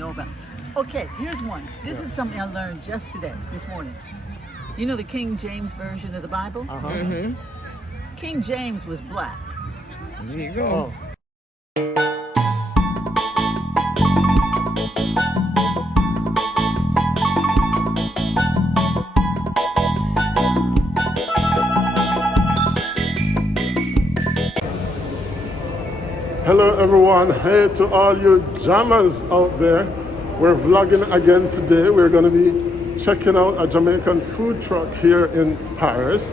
know about. Okay, here's one. This is something I learned just this morning. You know the King James Version of the Bible? King James was black. There you go. Hello everyone, hey to all you jammers out there. We're vlogging again today. We're going to be checking out a Jamaican food truck here in Paris.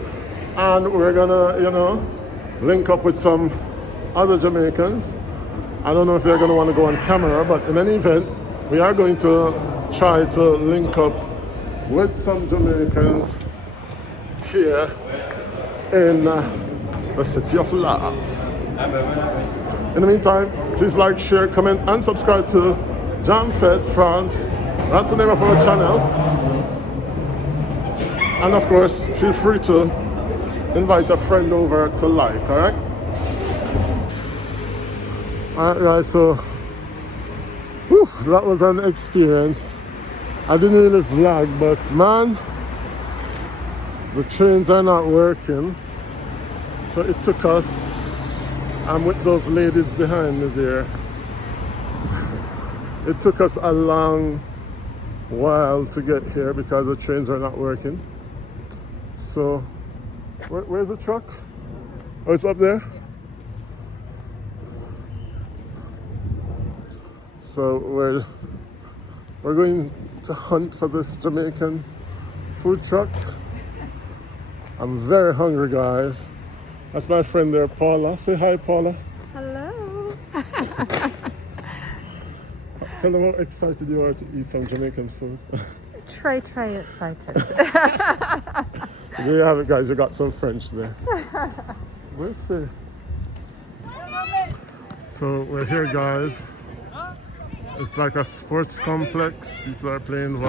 And we're going to, link up with some other Jamaicans. I don't know if they're going to want to go on camera, but in any event, we are going to try to link up with some Jamaicans here in the City of Love. In the meantime, please like, share, comment, and subscribe to Jamfête France. That's the name of our channel. And of course, feel free to invite a friend over to like, alright? Alright guys, so that was an experience. I didn't really vlog, but man, the trains are not working. So it took us, I'm with those ladies behind me there. It took us a long while to get here because the trains are not working. So, where's the truck? Oh, it's up there? So we're going to hunt for this Jamaican food truck. I'm very hungry, guys. That's my friend there, Paula. Say hi, Paula. Hello. Tell them how excited you are to eat some Jamaican food. Try excited. There you have it, guys. You got some French there. Where's Faye? So we're here, guys. It's like a sports complex. People are playing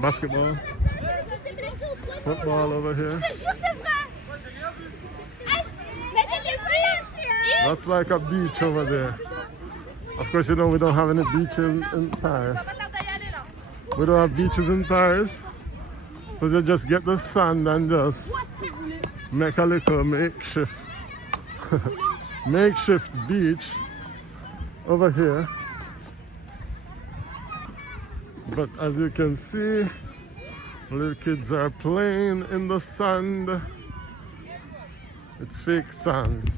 basketball, football over here. That's like a beach over there. Of course, we don't have any beach in Paris. We don't have beaches in Paris. So you just get the sand and just make a little makeshift beach over here. But as you can see, little kids are playing in the sand. It's fake sand.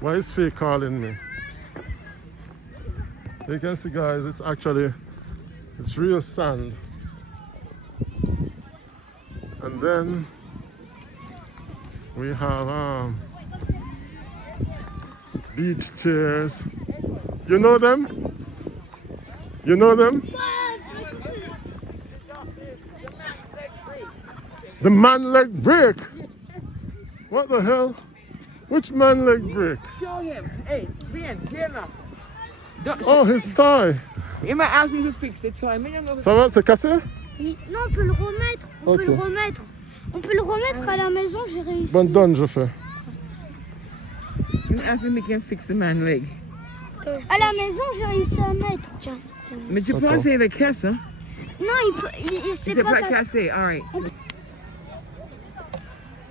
Why is Faye calling me? You can see, guys, it's real sand. And then we have beach chairs. You know them? You know them? The man leg break. What the hell? Which man leg break? Show him. Hey, Ben, here now. Oh, his tie. Il m'a asked me to fix it. Ça va, c'est cassé? Oui. Non, on peut le remettre. On peut le remettre. On peut le remettre à la maison, j'ai réussi. Bon, donne, je fais. Il m'a asked me to fix the man leg. À la maison, j'ai réussi à mettre. Tiens. Mais tu penses qu'il est cassé? Non, c'est pas cassé. All right.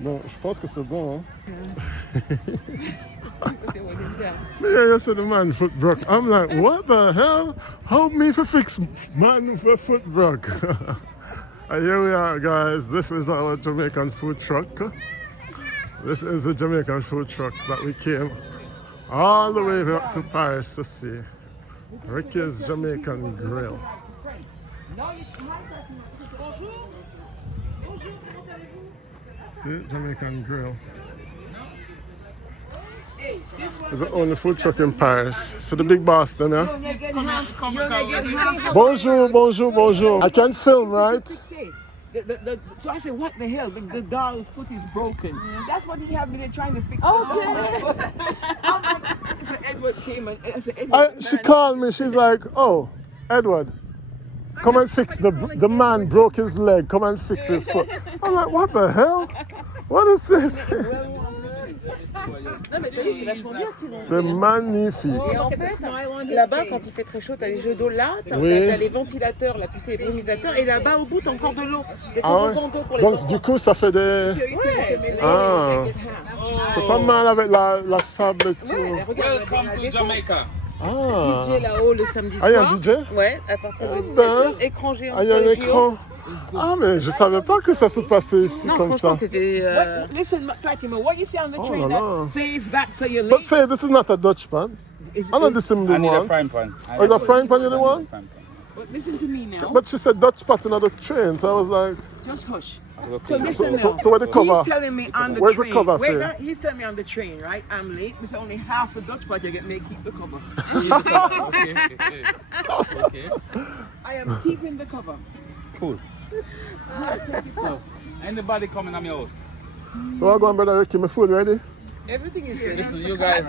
Bon, je pense que c'est bon, hein? Yeah, you said the man foot broke. I'm like, what the hell? Help me to fix man foot broke. And here we are, guys. This is our Jamaican food truck. This is a Jamaican food truck that we came all the way up to Paris to see. Ricky's Jamaican Grill. See, Jamaican Grill. It's the only food truck in Paris. So the big boss then, yeah? Bonjour, bonjour, bonjour. I can film, right? So I said, what the hell? The doll's foot is broken. That's what he had me there trying to fix. Oh, So Edward came and I said, Edward. She called me. She's like, oh, Edward, come and fix the man broke his leg. Come and fix his foot. I'm like, what the hell? What is this? Non, mais t'as vu, c'est vachement bien ce qu'ils ont fait. C'est magnifique. Et en fait, là-bas, quand il fait très chaud, t'as les jeux d'eau là, t'as les ventilateurs, là, tu sais, les brumisateurs, et là-bas, au bout, t'as encore de l'eau. Des toboggans d'eau pour les enfants. Donc, du coup, ça fait des... Ouais. Ah, c'est pas mal avec la sable et tout. Ouais, regarde, Welcome to Jamaica. Ah, DJ là-haut le samedi soir. il y a un DJ? Ouais, à partir de 17h. Ben, Écran géant. il y a un écran. Ah, mais je savais pas que ça se passait ici Non, comme ça. franchement, c'était... Listen, Fatima, what you see on the Oh, train la, la. that face back so you're But late? Faye, this is not a Dutch pan. I know this is the I need a one. frying pan. Oh, is a frying pan you the one? But listen to me now. But she said Dutch pot in the train, so I was like, Just hush. So listen so, now. so where the cover? He's telling me on the Where's the train. cover, Wait, Faye? he's telling me on the train, right? I'm late. It's only half the Dutch pot you get me keep the cover. Okay. I am keeping the cover. Cool. So, anybody coming at my house? So I go on, brother Ricky, my food ready? Everything is good. Listen, you guys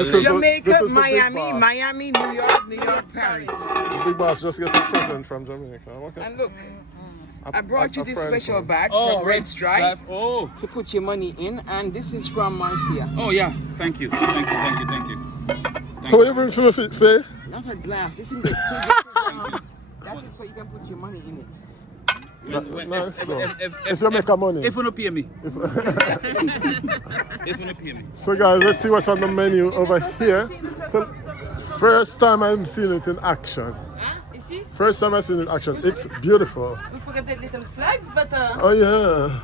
This is Jamaica, this is the big Miami, boss. New York, Paris. The big boss just get a present from Jamaica. Okay. And look, I brought you a this friend special from- bag Oh, from Red Stripe Oh, to put your money in, and this is from Marcia. oh yeah. Thank you. So what you bring to me, Faye? Not a glass. This is the that is so you can put your money in it. Nice though. If you make a money. If you don't pay me. If you don't pay me. So guys, let's see what's on the menu over here. So, first time I'm seeing it in action. You see? First time I've seen it in action. It's beautiful. We forgot the little flags, but Oh yeah.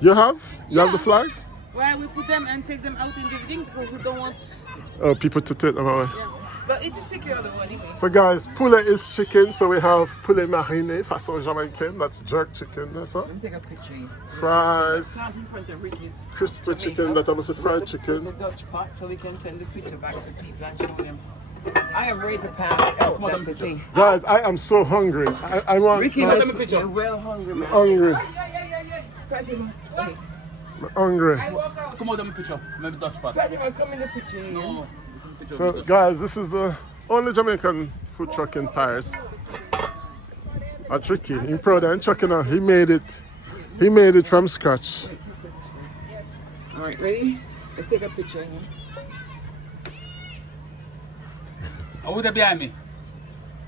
You have? You have the flags? where we put them and take them out in the evening because we don't want... Oh, people to take them away. Yeah. But it's secure though anyway. So guys, poulet is chicken, so we have poulet mariné, façon Jamaican, that's jerk chicken, that's all. Let me take a picture. Fries, Not in front of Ricky's crispy chicken, that's almost a fried the chicken. Dutch pot so we can send the picture back to people and show them. I am ready to pass out. That's the thing. Guys, I am so hungry. I want Ricky, like, you're well hungry, man. hungry. Fatima, okay. I'm hungry. Come out of my picture. Maybe Dutch pot. Fatima, come in the picture. No. So guys, this is the only Jamaican food truck in Paris. Tricky, in Proda and trucking out. He made it from scratch. All right, ready? Let's take a picture. Oh, who's there behind me?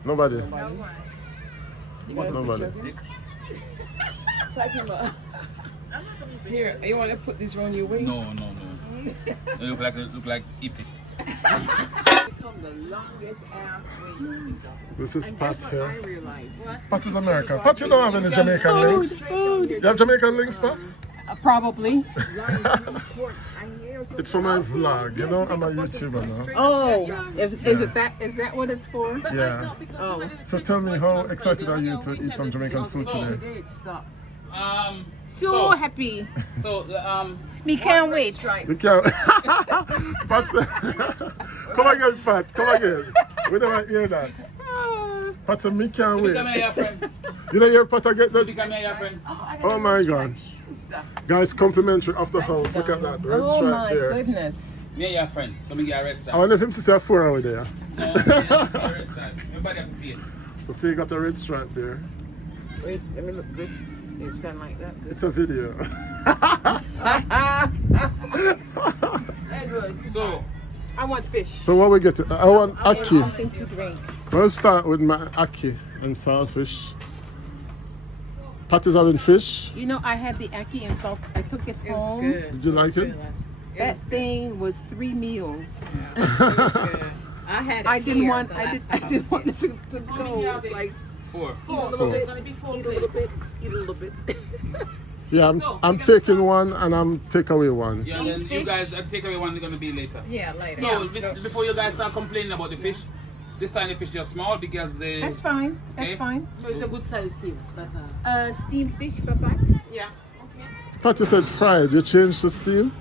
Nobody. You got a Nobody. picture of him? Fatima. Here, you want to put this around your waist? No. They look like hippie. Become the longest ass way. This is Pat I here. realized. Pat is American. Pat, you don't have any Jamaican links? You have Jamaican links, Pat? Probably. It's for my vlog. You know, I'm a YouTuber now. Oh, is that what it's for? Yeah. Oh, So tell me, how excited are you to eat some Jamaican food today? Today it stopped. so happy. So Me can't wait. Strike. You can't. Pat, come again, Pat. Come again. We never hear that. Pat, me can't wait. become your friend. You know, hear Pat get that? Become your friend. Oh my God. Guys, complimentary off the house. Look at that. Red Oh stripe my there. goodness. Me and your friend. So me get a I restaurant. wonder if him to say a 4 hour there. No, me get a restaurant. Everybody have to pay. So Faye got a red stripe there. Wait, let me look good. You stand like that. Good. It's a video. Edward. So I want fish. So what we get? I want And ackee. something to drink. We'll start with my ackee and saltfish. Pat is having fish. You know, I had the ackee and salt. I took it home. Did you like it? That thing was 3 meals. I had. I didn't want. I didn't want it to go. It's like 4. eat a little bit. Eat a little bit. Eat a little bit. Yeah, I'm taking one and I'm take away one. Yeah, then you guys take away one. They're gonna be later. Yeah, later. So before you guys start complaining about the fish, this time the fish are small because they. That's fine. That's Okay. fine. It's a good size still, but Steamed fish for Pat. yeah. Pat, you said fried. You changed to steam.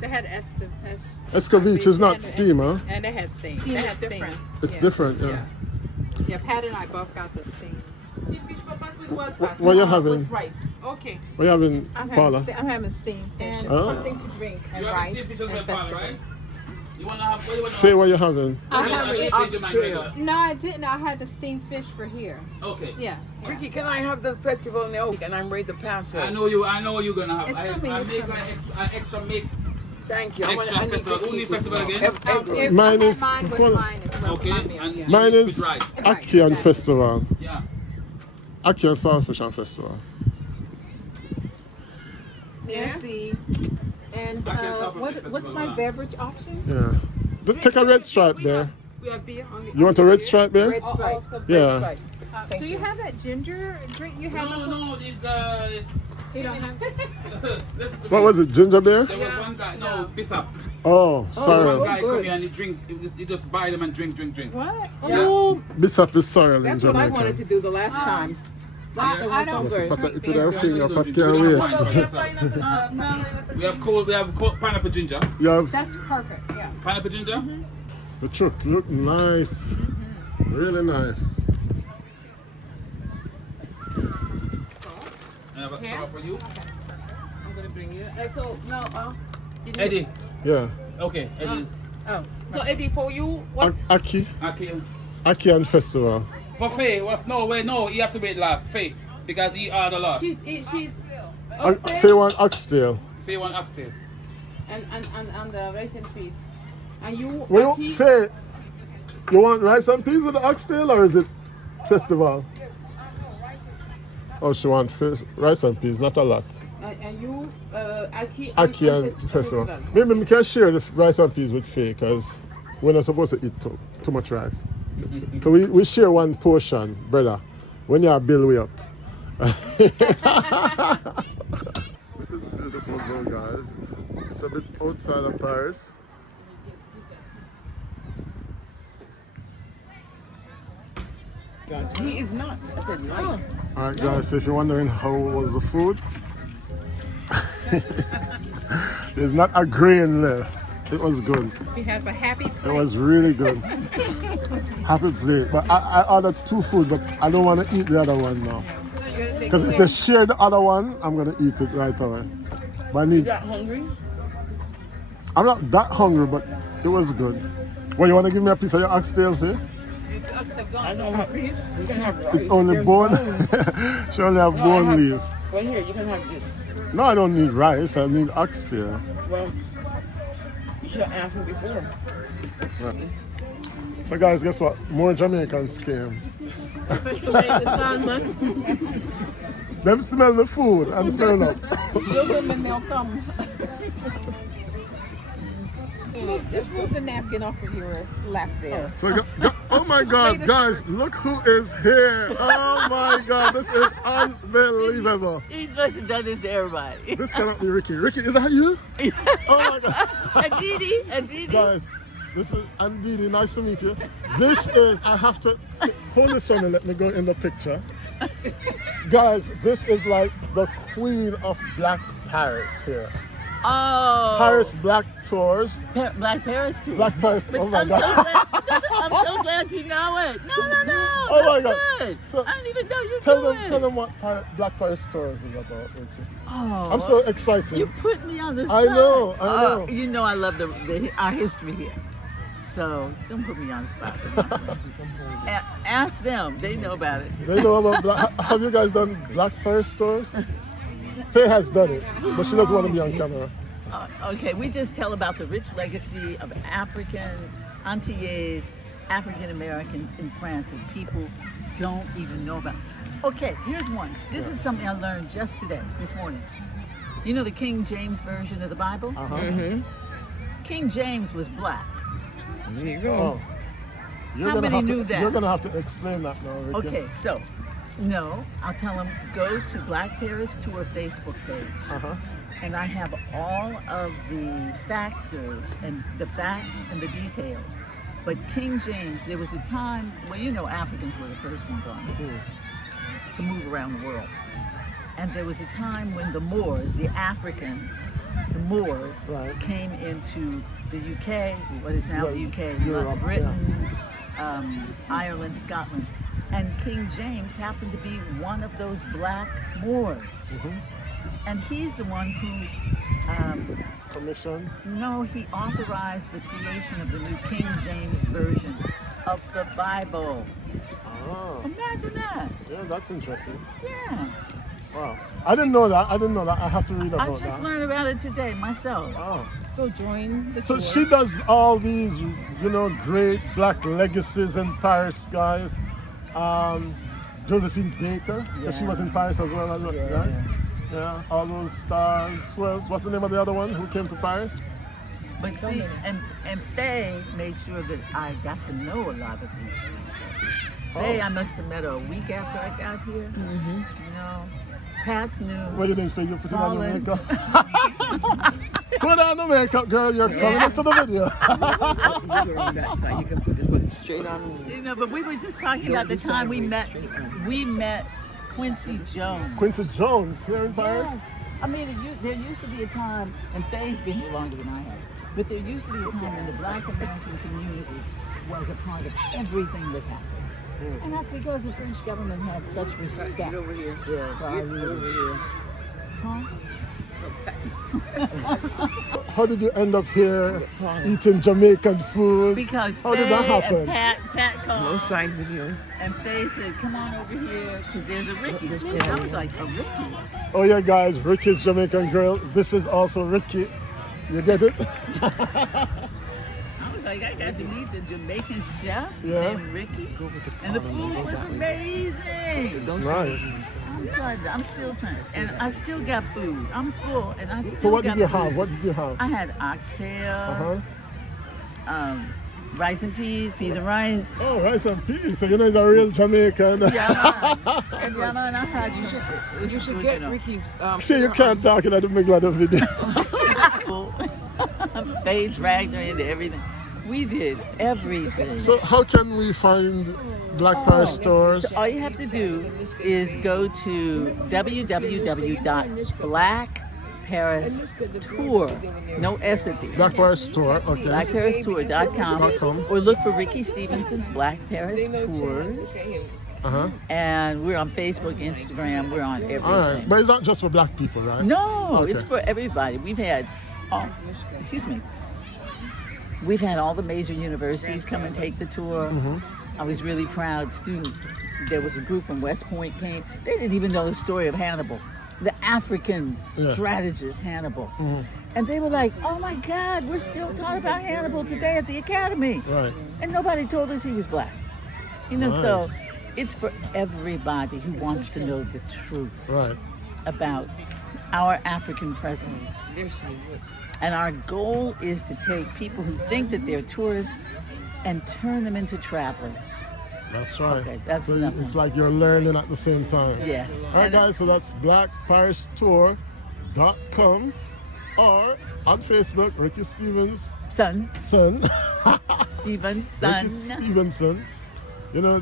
They had Escovitch is not steam, huh? and they had steam. Steam They is had steam. different. It's Yeah. different, yeah. Yeah, Pat and I both got the steam. Fish for back with what? What you having? With rice. Okay. What you having, I'm Paula? having steam fish And Oh. something to drink. and You have rice the same fish as well, and Paula, festival. right? You wanna have? What do you wanna Faye, have? what you having? I'm having oxtail. No, I didn't. I had the steamed fish for here. Okay. Yeah. Ricky, can I have the festival now? And I'm ready to pass I it. know you. I know what you're gonna have. It's I coming, it's make coming. an extra make Thank you. Extra festival. Who need festival again? Mine is mine with mine as well. Okay, My meal, and yeah. mine is with rice. Ackee and Festival. Yeah. Ackee and Saltfish and Festival. Nancy. And I can't stop at the what's festival my now. beverage option? Yeah. Take a red stripe there. We have beer on the. You want a red stripe there? Red stripe. Yeah. Do you have that ginger drink you have? No, it's You don't have. Listen to What me. was it? Ginger beer? There was one guy, no, Bishop. Oh, One sorry. guy come here and he drink, he just buy them and drink. What? Oh, Bishop is sorry in that's what I wanted Jamaica. to do the last time. I don't. Yes, pasa drink ito na beer. finger, We but don't can't have wait. wine. We have pineapple. We have cold pineapple ginger. You have That's perfect. Yeah. Pineapple ginger? the truck look nice. Really nice. I have a straw for you. I'm gonna bring you. So now, Eddie. Yeah. Okay, Eddie's. So Eddie, for you, what? Ackee. Okay. Ackee and Festival. For Faye, no, you have to wait last. Faye, because he ordered last. She's Faye upstairs want oxtail. Faye one oxtail. and the rice and peas. And you, Well, Aki, Faye, you want rice and peas with the oxtail or is it Festival? Oh, she wants rice and peas, not a lot. and you, Aki Ackee and Festival. Maybe we can share the rice and peas with Faye because we're not supposed to eat too much rice. So we share one portion, brother. When you bill way up. This is beautiful though, guys. It's a bit outside of Paris. He is not. I said no. Alright guys, so if you're wondering how was the food, there's not a grain left. It was good. He has a happy It plate. was really good. Happy plate. But I ordered 2 food, but I don't want to eat the other one now. Because if they share the other one, I'm going to eat it right away. But I need... Got hungry? I'm not that hungry, but it was good. Well, you want to give me a piece of your oxtail, Faye? I don't have peas. You can have rice. It's only bone. She only have bone leaf. Right here, you can have this. No, I don't need rice. I need oxtail. Well, you should have asked me before. Right. So guys, guess what? More Jamaicans came. Them smell the food and turn up. Just move the napkin off of your lap there. So, oh my God, guys, look who is here. Oh my God, this is unbelievable. He must have done this to everybody. This cannot be Ricky. Ricky, is that you? Oh my God. Aditi. Guys, this is Andidi. Nice to meet you. This is, I have to hold this for me. Let me go in the picture. Guys, this is like the queen of Black Paris here. Oh. Paris Black Tours. Black Paris too. Black Paris. But Oh my I'm God. So glad, I'm so glad you know it. No. Oh my That's God. Good. So, I didn't even know you Tell them what Black Paris Tours is about. Ricky. Oh, I'm so excited. You put me on the spot. I know. You know I love our history here. So don't put me on the spot. Ask them. They know about it. They know about Black. Have you guys done Black Paris Tours? Faye has done it, but she doesn't want to be on camera. Okay, we just tell about the rich legacy of Africans, Antillais, African Americans in France, and people don't even know about. Okay, here's one. This is something I learned just today, this morning. You know the King James version of the Bible? King James was black. There you go. Oh. How many knew that? You're gonna have to explain that now, Ricky. Okay, so, no, I'll tell them, go to Black Paris Tour Facebook page. And I have all of the factors and the facts and the details. But King James, there was a time, well, you know Africans were the first ones on this, to move around the world. And there was a time when the Moors, the Africans, the Moors, came into the UK, what is now the UK, Europe, Britain, Ireland, Scotland. And King James happened to be one of those black Moors. And he's the one who Commission? No, he authorized the creation of the new King James Version of the Bible. Imagine that. Yeah, that's interesting. Yeah. Wow. I didn't know that. I have to read about I that. just learned about it today myself. Oh. So join the So tour. she does all these, you know, great black legacies in Paris, guys. Josephine Baker, because she was in Paris as well, right? Yeah, all those stars. Who else? What's the name of the other one who came to Paris? But see, and Faye made sure that I got to know a lot of these people. Faye, I must have met her a week after I got here. You know, Pat's new. What do you think, Faye? You putting on your makeup? Put on the makeup, girl. You're coming into the video. You're on that side. You can put this one straight on. You know, but we were just talking about the time we met. We met Quincy Jones. Quincy Jones here in Paris? Yes. I mean, there used to be a time, and Faye's been here longer than I have, but there used to be a time when the Black American community was a part of everything that happened. And that's because the French government had such respect. Get over here. for our Get over leaders. here. Huh? How did you end up here eating Jamaican food? Because How did that Faye happen? and Pat No called, side videos. and Faye said, "Come on over here, because there's a Ricky." I was like, "A Ricky?" Oh yeah, guys, Ricky's Jamaican Grill. This is also Ricky. You get it? I was like, I got to meet the Jamaican chef Yeah. named Ricky, and the food was amazing. Nice. I'm still trying, and I still got food. I'm full, and I still So what got did you food. have? What did you have? I had oxtails, rice and peas and rice. Oh, rice and peas. So you know he's a real Jamaican. Yeah, man. And yeah, man, I had You should get Ricky's. See, you can't talk in the middle of the video. Faye dragged her into everything. We did everything. So how can we find Black Paris stores? So all you have to do is go to www.blackparistour, no S at the end, Black Paris store, okay. blackparistour.com, or look for Ricky Stevenson's Black Paris Tours. And we're on Facebook, Instagram, we're on everything. All right, but it's not just for black people, right? No, Okay. it's for everybody. We've had, we've had all the major universities come and take the tour. I was really proud. There was a group from West Point came. They didn't even know the story of Hannibal, the African strategist Hannibal. And they were like, "Oh my God, we're still talking about Hannibal today at the academy." Right. And nobody told us he was black. You know, so Nice. it's for everybody who wants to know the truth Right. about our African presence. And our goal is to take people who think that they're tourists and turn them into travelers. That's right. Okay, that's so enough. it's like you're learning at the same time. Yes. All right, guys, so that's blackparistour.com or on Facebook, Ricky Stevens' Son, son. Steven's son. Ricky Stevenson. You know,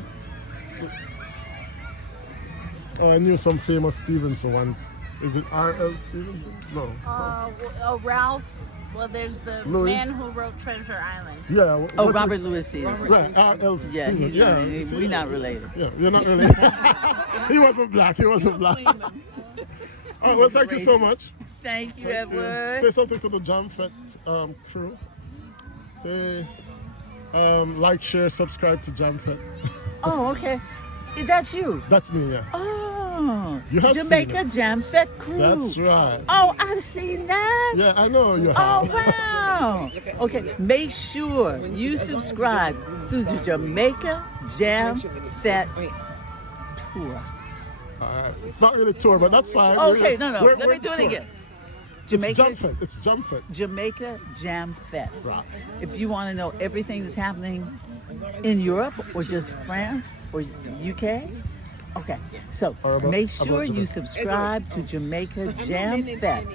I knew some famous Stevenson once. Is it R.L. Stevenson? No. Ralph. Well, there's the Louis? man who wrote Treasure Island. Yeah. Oh, what's Robert it? Louis Stevenson. Right, R.L. Yeah, Stevenson. he's not, we're not related. Yeah, you're not related. He wasn't black. He wasn't black. All right, well, thank you so much. Thank you, Edward. Say something to the Jamfête crew. Say, like, share, subscribe to Jamfête. Oh, okay. That's you. That's me, yeah. Oh, You have Jamaica Jamfête crew. That's right. Oh, I've seen that. Yeah, I know you have. Oh, wow. Okay, make sure you subscribe to the Jamaica Jamfête tour. It's not really tour, but that's fine. Okay, no. We're Let me do it tour. again. It's Jamfête. It's Jamfête. Jamaica Jamfête. Right. If you want to know everything that's happening in Europe or just France or UK, okay. So make sure you subscribe to Jamaica Jamfête.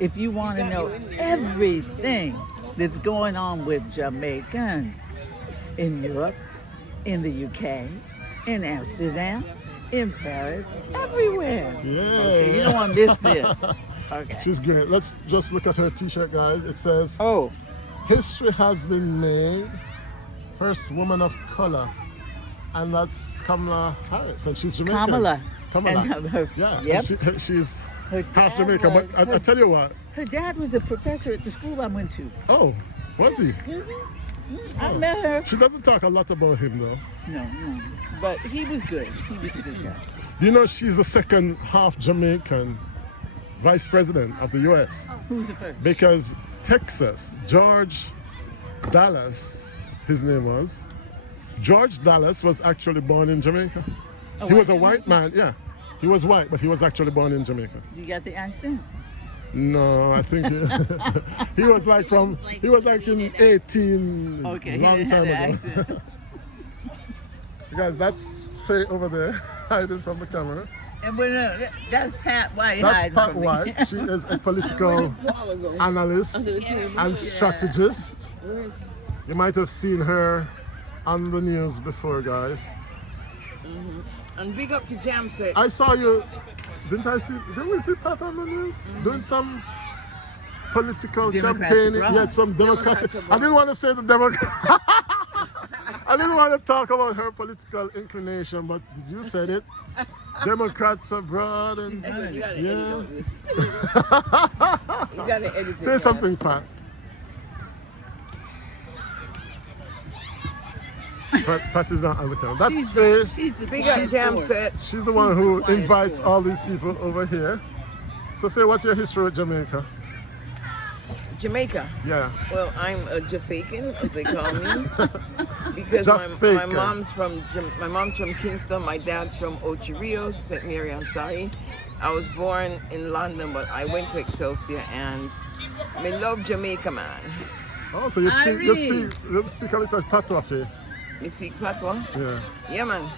If you want to know everything that's going on with Jamaicans in Europe, in the UK, in Amsterdam, in Paris, everywhere. Yeah. Okay, you don't want to miss this. Okay. She's great. Let's just look at her t-shirt, guys. It says, Oh, history has been made. First woman of color. And that's Kamala Harris. And she's Jamaican. Kamala. Kamala. And her, Yeah. Yep. And she's Her half dad Jamaican. was- But I tell you what. Her dad was a professor at the school I went to. Oh, was he? I met her. She doesn't talk a lot about him, though. No. But he was good. He was a good guy. Do you know she's the second half Jamaican vice president of the U.S.? Who was the first? Because Texas. George Dallas, his name was. George Dallas was actually born in Jamaica. He was a white man, yeah. He was white, but he was actually born in Jamaica. You got the accent? No, I think he was like from, he was like in 18, long time ago. Guys, that's Faye over there, hiding from the camera. And that's Pat White. That's Pat White. She is a political analyst and strategist. You might have seen her on the news before, guys. And big up to Jamfête. I saw you. Didn't we see Pat on the news doing some political campaign? Yeah, some Democratic. I didn't want to say the Democrat. I didn't want to talk about her political inclination, but did you said it? Democrats abroad and You gotta yeah. edit all this. You gotta edit it. Say something, Pat. Pat is not on the camera. That's Faye. She's the Big up Jamfête. She's the one who invites all these people over here. So Faye, what's your history with Jamaica? Jamaica. Yeah. Well, I'm a Jamaican, as they call me, because my Jamaican. my mom's from Kingston, my dad's from Ocho Rios, St. Mary. I'm sorry. I was born in London, but I went to Excelsior, and I love Jamaica, man. Oh, so you speak a little patois, Faye? You speak patois? Yeah. Yeah, man.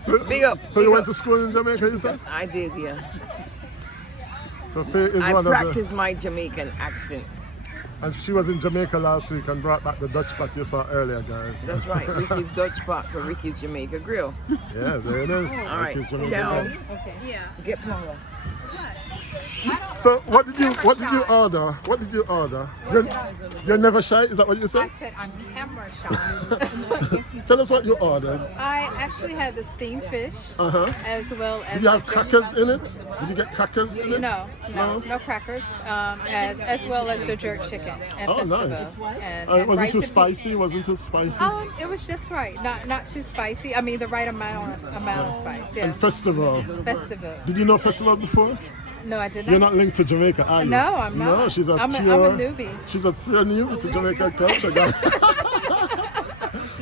So, Big up. So you went to school in Jamaica, you said? I did, yeah. So Faye is I one of the... practiced my Jamaican accent. And she was in Jamaica last week and brought back the Dutch pot you saw earlier, guys. That's right. Ricky's Dutch pot for Ricky's Jamaica Grill. Yeah, there it is. All right. Ricky's Jamaica Ciao. Grill. Okay. Yeah. Get power. So what did you order? What did you order? You're never shy? Is that what you I said? said I'm camera shy. Tell us what you ordered. I actually had the steamed fish as well as. Did you have crackers in it? Did you get crackers in it? No crackers. As well as the jerk chicken. And Oh, nice. And Was it rice too and spicy? Wasn't too spicy? It was just right. Not too spicy. I mean the right amount of spice. Yeah. And festival. Festival. Did you know festival before? No, I did not. You're not linked to Jamaica, are you? No, I'm not. No, she's I'm a newbie. She's a pure newbie to Jamaican culture, guys.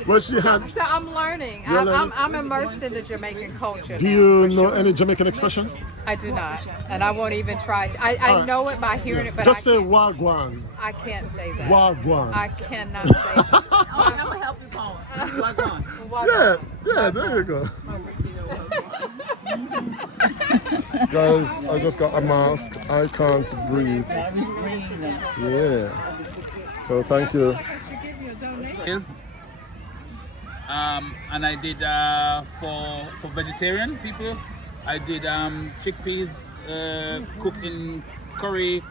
Well, she had. So I'm learning. You're learning? I'm immersed in the Jamaican culture. Do now, you for know sure. any Jamaican expression? I do not, and I won't even try. I know it by hearing it, but Just say wagwan. I can't say that. Wagwan. I cannot say that. I'm gonna help you, Paul. Yeah, there you go. Guys, I just got a mask. I can't breathe. I was bringing them. Yeah. So thank you. And I did for vegetarian people. I did chickpeas cooked in curry,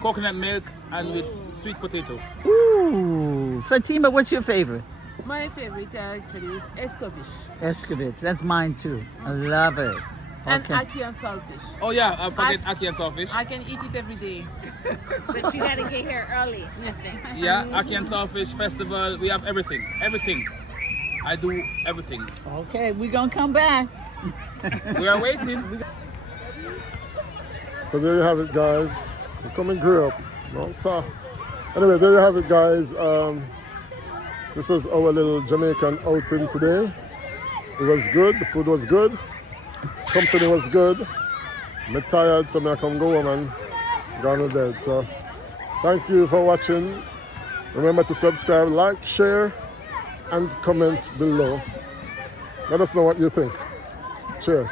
coconut milk, and with sweet potato. Ooh, Fatima, what's your favorite? My favorite actually is escovitch. Escovitch. That's mine too. I love it. And Okay. ackee and saltfish. Oh yeah, I forget ackee and saltfish. I can eat it every day. But you gotta get here early. Yeah, ackee and saltfish festival. We have everything. Everything. I do everything. Okay, we're gonna come back. We are waiting. So there you have it, guys. You come and grill up. No, so. Anyway, there you have it, guys. This was our little Jamaican outing today. It was good. The food was good. Company was good. I'm tired, so I come go home and go to bed. So thank you for watching. Remember to subscribe, like, share, and comment below. Let us know what you think. Cheers.